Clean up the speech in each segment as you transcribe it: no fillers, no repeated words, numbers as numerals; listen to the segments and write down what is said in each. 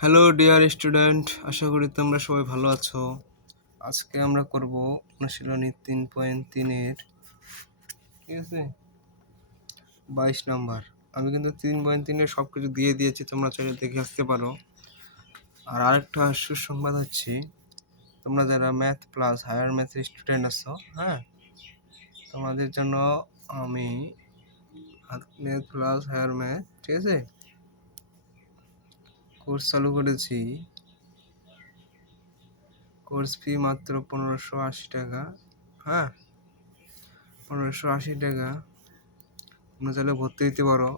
Hello dear student, আশা করি তোমরা সবাই ভালো আছো। আজকে আমরা করব অনুশীলনী 3.3-এর, ঠিক আছে, 22 নম্বর। আমি কিন্তু 3.3-এর সব কিছু দিয়ে দিয়েছি, তোমরা চাইলে দেখে আসতে পারো। আর আরেকটা সুসংবাদ হচ্ছে, তোমরা যারা ম্যাথ প্লাস হায়ার ম্যাথের স্টুডেন্ট আছো, হ্যাঁ, তোমাদের জন্য আমি ম্যাথ প্লাস হায়ার ম্যাথ, ঠিক আছে, কোর্স চালু করেছি। কোর্স ফি মাত্র 1580 টাকা, হ্যাঁ, 1580 টাকা। তোমরা চাইলে ভর্তি হতে পারো।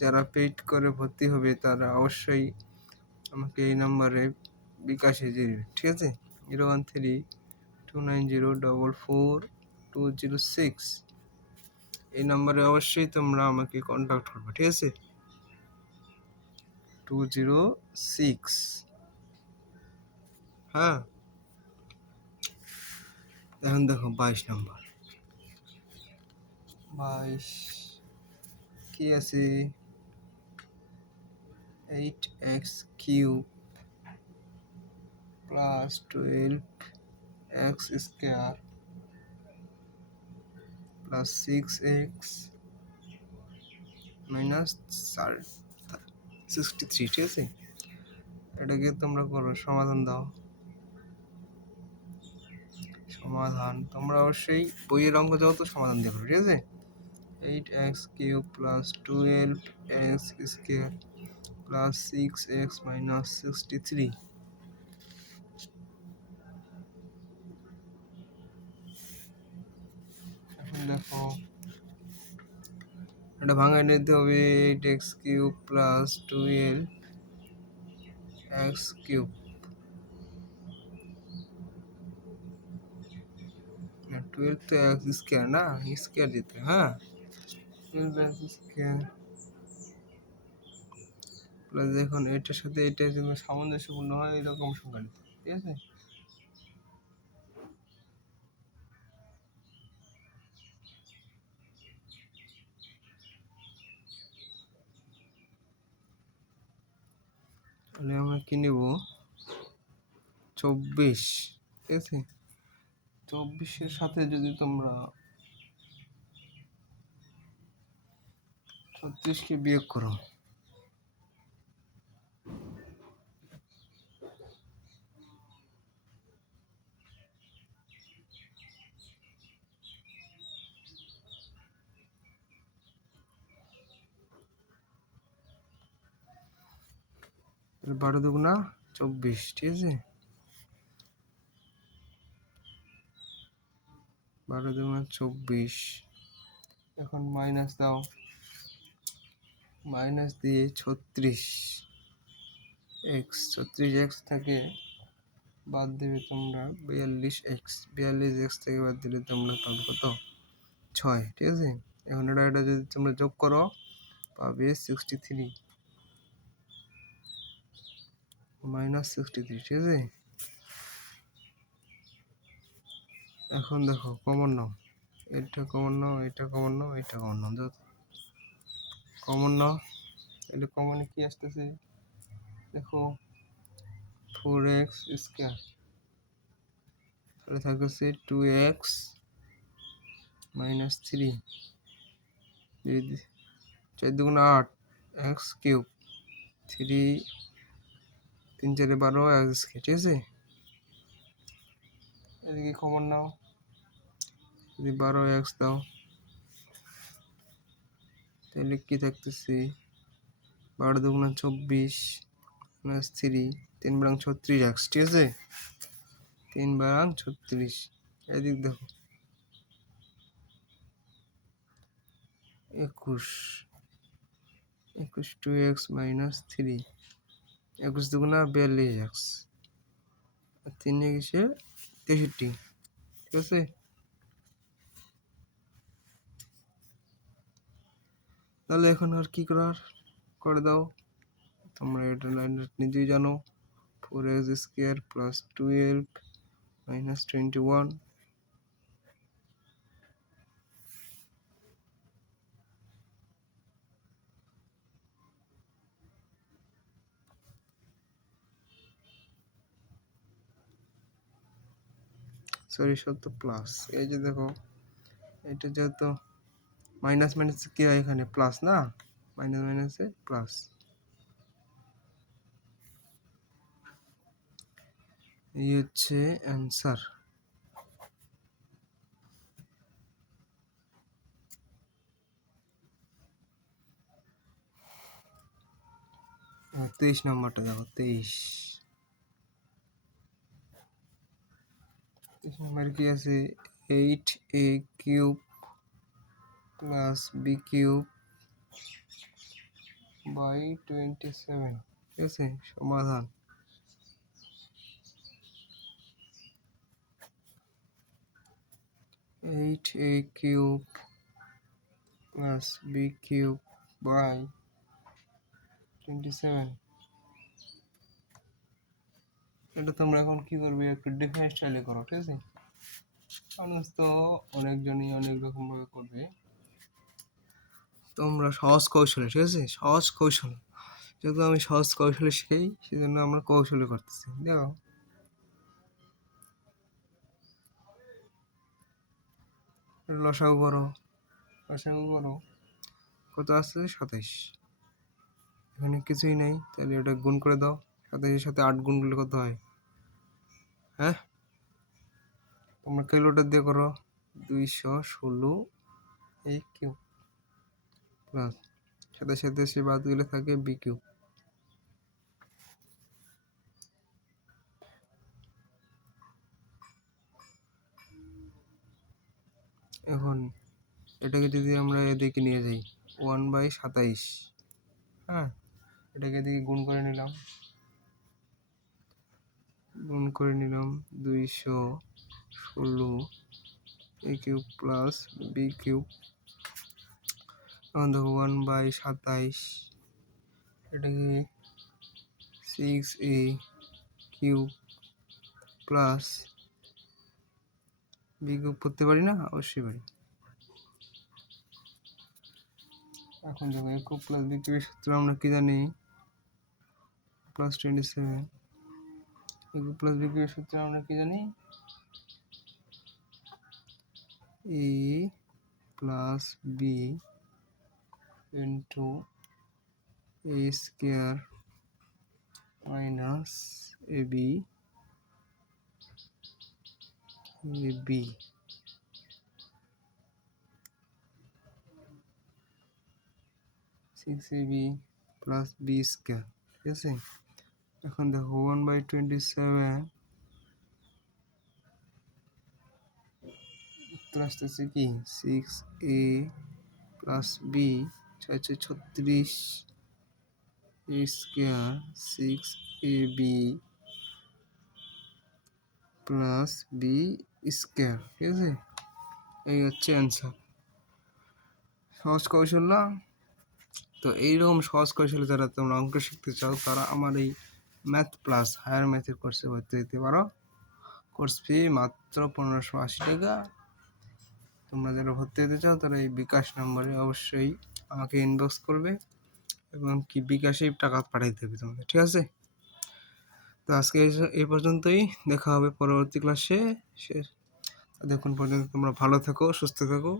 যারা পেইড করে ভর্তি হবে তারা অবশ্যই আমাকে এই নাম্বারে বিকাশে দিবে, ঠিক আছে, 013-290-44206 এই নাম্বারে অবশ্যই তোমরা আমাকে কন্ট্যাক্ট করবে, ঠিক আছে। 206, হ্যাঁ। এখন দেখো 22 নম্বর। 22 কি আছে? 8x³ plus 12x square plus 6x minus 63, ঠিক আছে। এটাকে তোমরা করো, সমাধান দাও। সমাধান তোমরা অবশ্যই বইয়ের অঙ্ক যাও তো সমাধান দিয়ে করো, ঠিক আছে। 8x³ plus 12x square plus 6x minus 63। এখন দেখো এটা ভাঙায় নিতে হবে। 8x³ প্লাস 12x³ 12 তো x স্কয়ার না, স্কয়ার দিতে, হ্যাঁ, 12x স্কয়ার প্লাস, দেখুন এটার সাথে এটা যদি সামঞ্জস্যপূর্ণ হয় এরকম সংখ্যা নিতে, ঠিক আছে। তাহলে আমরা কি নেব? 24, ঠিক আছে। 24-এর সাথে যদি তোমরা 36-কে বিয়োগ করো, তাহলে 12 দুগুণা 24, ঠিক আছে। 12 দুগুণা 24। এখন মাইনাস দাও, মাইনাস দিয়ে 36x থেকে বাদ দেবে তোমরা 42x, 42x থেকে বাদ দিলে তোমরা পাবে কত? 6, ঠিক আছে। এখন এটা যদি তোমরা যোগ করো পাবে 63 মাইনাস 63, ঠিক আছে। এখন দেখো কমন নাও, এটা কমন নাও, এটা কমন নাও, এটা কমন নাও, যত কমন নাও। এটা কমনে কি আসতেছে দেখো, 4x স্কয়ার, তাহলে থাকতেছে 2x মাইনাস 3, 4 দুগুণা 8 x³, 3 3 4 12 x স্কয়ার, ঠিক আছে। এদিকে কমন নাও, যদি 12x দাও তাহলে কি থাকতেছে? 12 দুগুণা 24 মাইনাস 3, 3 বারাং 36x, ঠিক আছে। 3 বারাং 36। এদিক দেখো 21, 2x মাইনাস 3, 21 দুগুণা 42x, আর 3 21 63, ঠিক আছে। তাহলে এখন আর কি করার, করে দাও। তোমরা এটা নিজেই জানো, 4x square plus 12 minus 21, sorry সত্য প্লাস, এই যে দেখো এটা যেহেতু মাইনাস মাইনাস কি হয় এখানে প্লাস না, মাইনাস মাইনাসে প্লাস, এই হচ্ছে অ্যান্সার। 23 নম্বরটা দেখো, 23 নম্বরে কি আছে, 8a³ প্লাস b³ বাই 27, ঠিক আছে। সমাধান, eight a cube plus b³ by 27, এটা তোমরা এখন কি করবে, একটু ডিফারেন্ট স্টাইলে করো, ঠিক আছে। মানুষ তো অনেকজনই অনেক রকম ভাবে করবে, তোমরা সহজ কৌশলে, ঠিক আছে, সহজ কৌশল, যেহেতু আমি সহজ কৌশলে শিখাই সেজন্য আমরা কৌশলে করতেছি। দেখো লসাগু করো, লসাগু করো, কত আছে 27, এখানে কিছুই নেই, তাহলে ওটা গুণ করে দাও, 27-এর সাথে 8 গুণ করলে কত হয়, হ্যাঁ তোমরা ক্যালকুলেটর দিয়ে করো, 216 প্লাস সাথে সাথে সে বাদ গেলে থাকে b³। এখন এটাকে যদি আমরা এদিকে নিয়ে যাই 1/27, হ্যাঁ এটাকে এদিকে গুণ করে নিলাম, 216 প্লাস b³, এখন দেখো 1/27, এটাকে 6a³ প্লাস b³ করতে পারি না, অবশ্যই পারি। এখন দেখো a³ প্লাস b³ এর সূত্র আমরা কি জানি, প্লাস 27, a³ প্লাস b³ এর সূত্র আমরা কি জানি, a plus b into a square minus ab 6ab plus b square, ঠিক আছে। এখন দেখো 1/27 উত্তর আসতেছে কি 6a plus b, 636 a square 6ab plus b square, ঠিক আছে। এই হচ্ছে অ্যান্সার, সহজ কৌশল না। তো এইরকম সহজ কৌশলে যারা তোমরা অঙ্ক শিখতে চাও তারা আমার এই ম্যাথ প্লাস হায়ার ম্যাথের কোর্সে ভর্তি হতে পারো। কোর্স ফি মাত্র 1580 টাকা। তোমরা যারা ভর্তি হতে চাও তারা এই বিকাশ নম্বরে অবশ্যই আমাকে ইনবক্স করবে এবং কি বিকাশেই টাকা পাঠিয়ে দেবে তোমাদের, ঠিক আছে। তো আজকে এই পর্যন্তই, দেখা হবে পরবর্তী ক্লাসে। দেখুন পর্যন্ত তোমরা ভালো থেকো, সুস্থ থেকো।